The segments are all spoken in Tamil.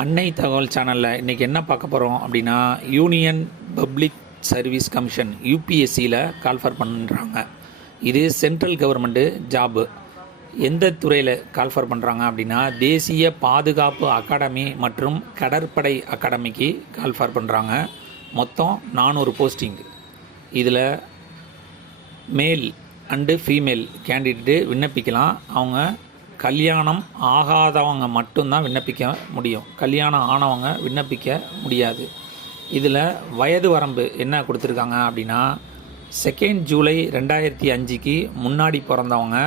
அன்னை தகவல் சேனலில் இன்றைக்கி என்ன பார்க்க போகிறோம் அப்படின்னா, யூனியன் பப்ளிக் சர்வீஸ் கமிஷன் யூபிஎஸ்சியில் கால்ஃபர் பண்ணுறாங்க. இது சென்ட்ரல் கவர்மெண்ட்டு ஜாபு. எந்த துறையில் கால்ஃபர் பண்ணுறாங்க அப்படின்னா, தேசிய பாதுகாப்பு அகாடமி மற்றும் கடற்படை அகாடமிக்கு கால்ஃபர் பண்ணுறாங்க. மொத்தம் 400 போஸ்டிங். இதில் மேல் அண்டு ஃபீமேல் கேண்டிடேட்டு விண்ணப்பிக்கலாம். அவங்க கல்யாணம் ஆகாதவங்க மட்டும்தான் விண்ணப்பிக்க முடியும். கல்யாணம் ஆனவங்க விண்ணப்பிக்க முடியாது. இதில் வயது வரம்பு என்ன கொடுத்துருக்காங்க அப்படின்னா, 2 ஜூலை 2005க்கு முன்னாடி பிறந்தவங்க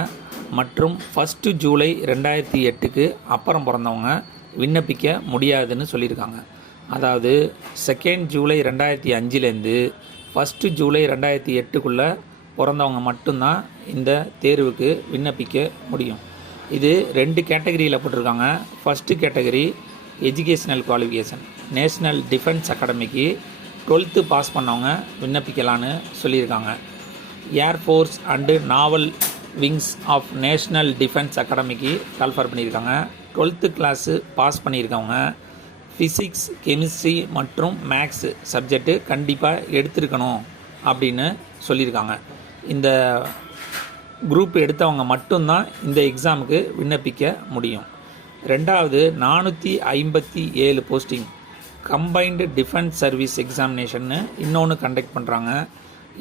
மற்றும் 1 ஜூலை 2008க்கு அப்புறம் பிறந்தவங்க விண்ணப்பிக்க முடியாதுன்னு சொல்லியிருக்காங்க. அதாவது 2 ஜூலை 2005லேருந்து 1 ஜூலை 2008க்குள்ளே பிறந்தவங்க மட்டும்தான் இந்த தேர்வுக்கு விண்ணப்பிக்க முடியும். இது 2 கேட்டகரியில் போட்டிருக்காங்க. First category educational qualification. National defence அகாடமிக்கு 12th பாஸ் பண்ணவங்க விண்ணப்பிக்கலான்னு சொல்லியிருக்காங்க. Air force and naval wings of national defence அகாடமிக்கு கால்ஃபர் பண்ணியிருக்காங்க. 12th கிளாஸு பாஸ் பண்ணியிருக்கவங்க ஃபிசிக்ஸ், கெமிஸ்ட்ரி மற்றும் மேக்ஸு சப்ஜெக்டு கண்டிப்பாக எடுத்திருக்கணும் அப்படின்னு சொல்லியிருக்காங்க. இந்த குரூப் எடுத்தவங்க மட்டும்தான் இந்த எக்ஸாமுக்கு விண்ணப்பிக்க முடியும். ரெண்டாவது 457 போஸ்டிங் கம்பைன்டு டிஃபென்ஸ் சர்வீஸ் எக்ஸாமினேஷன்னு இன்னொன்று கண்டக்ட் பண்ணுறாங்க.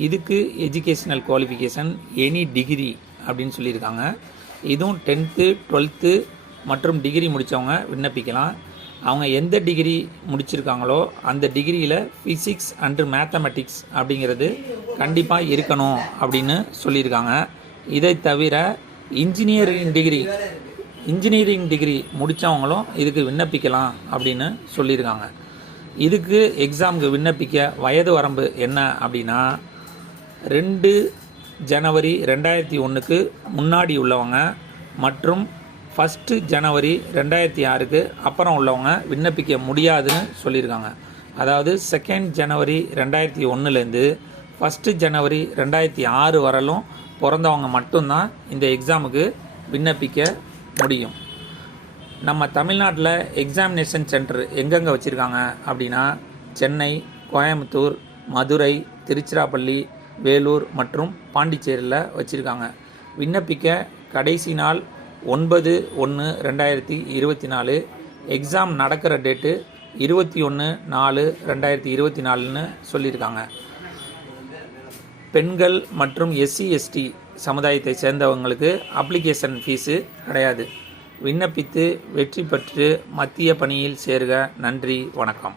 இதுக்கு எஜுகேஷ்னல் குவாலிஃபிகேஷன் எனி டிகிரி அப்படின்னு சொல்லியிருக்காங்க. இதுவும் 10th 12th மற்றும் டிகிரி முடித்தவங்க விண்ணப்பிக்கலாம். அவங்க எந்த டிகிரி முடிச்சிருக்காங்களோ அந்த டிகிரியில் ஃபிசிக்ஸ் அண்டு மேத்தமெட்டிக்ஸ் அப்படிங்கிறது கண்டிப்பாக இருக்கணும் அப்படின்னு சொல்லியிருக்காங்க. இதை தவிர இன்ஜினியரிங் டிகிரி முடித்தவங்களும் இதுக்கு விண்ணப்பிக்கலாம் அப்படின்னு சொல்லியிருக்காங்க. இதுக்கு எக்ஸாமுக்கு விண்ணப்பிக்க வயது வரம்பு என்ன அப்படின்னா, 2 ஜனவரி 2001க்கு முன்னாடி உள்ளவங்க மற்றும் 1 ஜனவரி 2006க்கு அப்புறம் உள்ளவங்க விண்ணப்பிக்க முடியாதுன்னு சொல்லியிருக்காங்க. அதாவது 2 ஜனவரி 2001லேருந்து 1 ஜனவரி 2006 வரலும் பிறந்தவங்க மட்டும்தான் இந்த எக்ஸாமுக்கு விண்ணப்பிக்க முடியும். நம்ம தமிழ்நாட்டில் எக்ஸாமினேஷன் சென்டர் எங்கெங்கே வச்சுருக்காங்க அப்படின்னா, சென்னை, கோயம்புத்தூர், மதுரை, திருச்சிராப்பள்ளி, வேலூர் மற்றும் பாண்டிச்சேரியில் வச்சுருக்காங்க. விண்ணப்பிக்க கடைசி நாள் 9/1/2024. எக்ஸாம் நடக்கிற டேட்டு 21/4/2024ன்னு சொல்லியிருக்காங்க. பெண்கள் மற்றும் SC/ST சமுதாயத்தை சேர்ந்தவங்களுக்கு அப்ளிகேஷன் ஃபீஸு கிடையாது. விண்ணப்பித்து வெற்றி பெற்று மத்திய பணியில் சேருக. நன்றி, வணக்கம்.